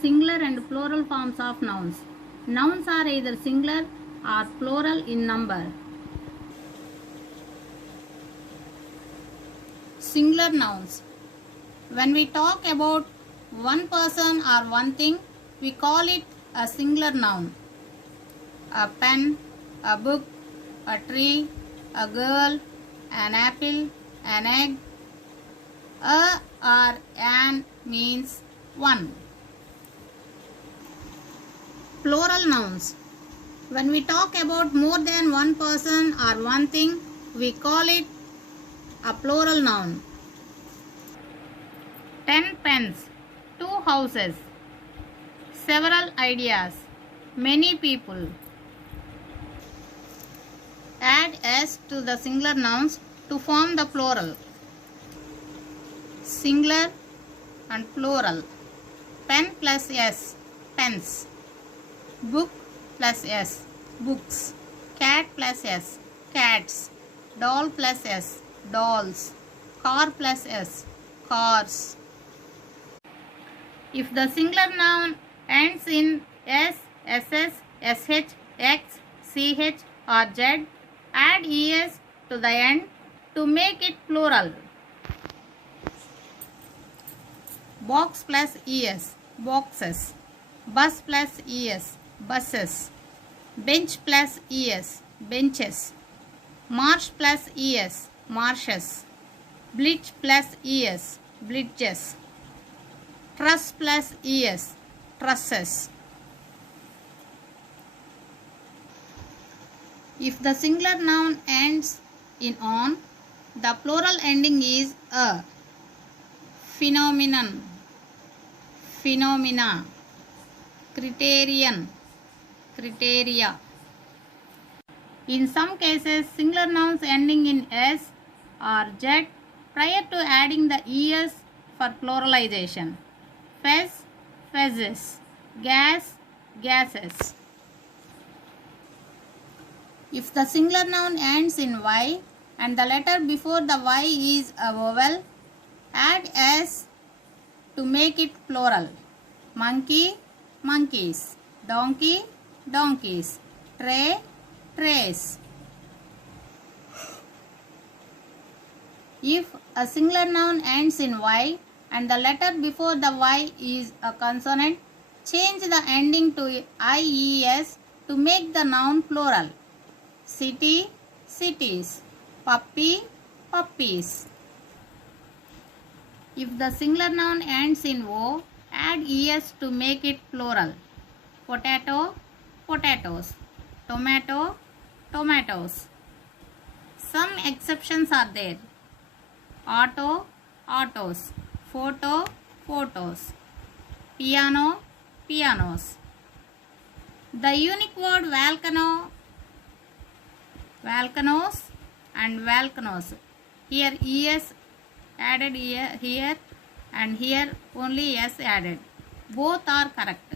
Singular and plural forms of nouns. Nouns are either singular or plural in number. Singular nouns. When we talk about one person or one thing, we call it a singular noun. A pen, a book, a tree, a girl, an apple, an egg. A or an means one. Plural nouns. When we talk about more than one person or one thing, we call it a plural noun. 10 pens, 2 houses, several ideas, many people. Add s to the singular nouns to form the plural. Singular and plural. Pen plus s, pens. Book plus s, books. Cat plus s, cats. Doll plus s, dolls. Car plus s, cars. If the singular noun ends in s, ss, sh, x, ch or z, add es to the end to make it plural. Box plus es, boxes. Bus plus es, buses. Bench plus es, benches. Marsh plus es, marshes. Bleach plus es, bleaches. Truss plus es, trusses. If the singular noun ends in on, the plural ending is a. Phenomenon, phenomena. Criterion, criteria. In some cases, singular nouns ending in s or z prior to adding the es for pluralization. Fez, fezzes. Gas, gases. If the singular noun ends in y and the letter before the y is a vowel, add s to make it plural. Monkey, monkeys. Donkey, donkeys. Tray, trays. If a singular noun ends in y and the letter before the y is a consonant, change the ending to ies to make the noun plural. City, cities. Puppy, puppies. If the singular noun ends in o, add es to make it plural. Potato, potatoes. Tomato, tomatoes. Some exceptions are there. Auto, autos. Photo, photos. Piano, pianos. The unique word volcano, volcanoes and volcanoes. Here es added here and here only s added. Both are correct.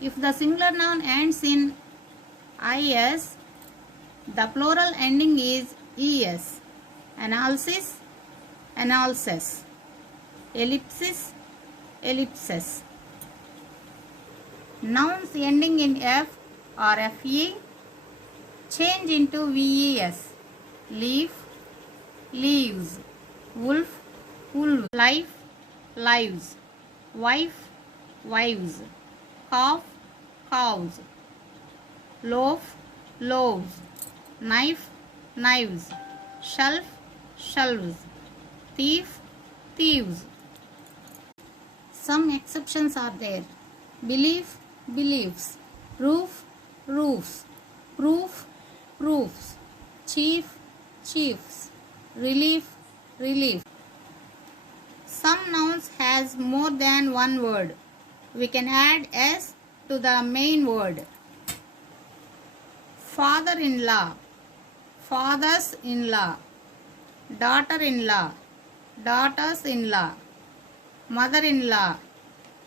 If the singular noun ends in is, the plural ending is es. Analysis, analysis. Ellipsis, ellipses. Nouns ending in f or fe change into ves. Leaf, leaves. Wolf, wolves. Life, lives. Wife, wives. Calf, cows. Loaf, loaves. Knife, knives. Shelf, shelves. Thief, thieves. Some exceptions are there. Belief, beliefs. Roof, roofs. Proof, proofs. Chief, chiefs. Relief, relief. Some nouns has more than one word. We can add s to the main word. Father-in-law, fathers-in-law. Daughter-in-law, daughters-in-law. Mother-in-law,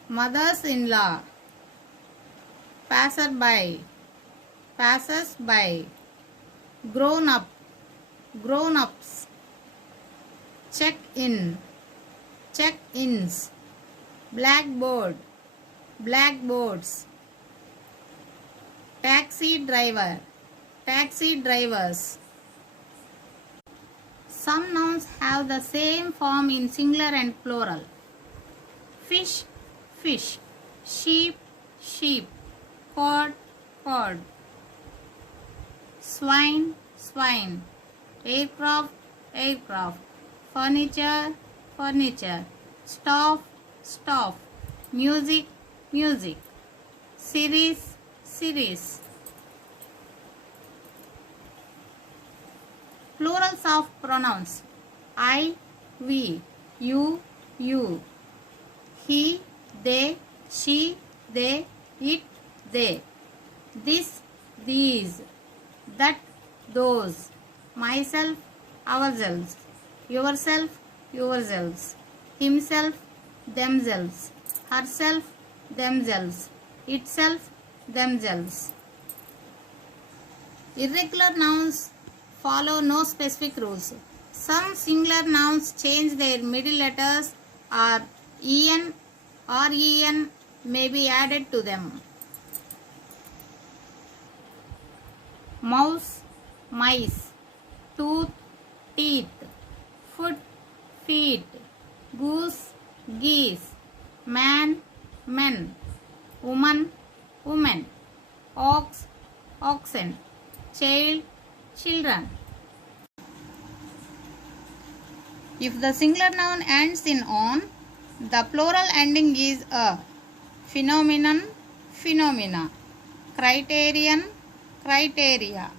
mothers-in-law. Passer-by, passers-by. Grown-up, grown-ups. Check-in, check-ins. blackboard, blackboards. Taxi driver, taxi drivers. Some nouns have the same form in singular and plural. Fish, fish. Sheep, sheep. Cord, cord. Swine, swine. Aircraft, aircraft. Furniture, furniture. Staff, staff. Music, music. Series, series. Plurals of pronouns. I, we. You, you. He, they, she, they, it, they. This, these. That, those. Myself, ourselves. Yourself, yourselves. Himself, themselves. Herself, themselves. Itself, themselves. Irregular nouns follow no specific rules. Some singular nouns change their middle letters or en or en may be added to them. Mouse, mice. Tooth, teeth. Foot, feet. Goose, geese. Man, men. Woman, women. Ox, oxen. Child, children. If the singular noun ends in on, the plural ending is a. Phenomenon, phenomena. Criterion, criteria.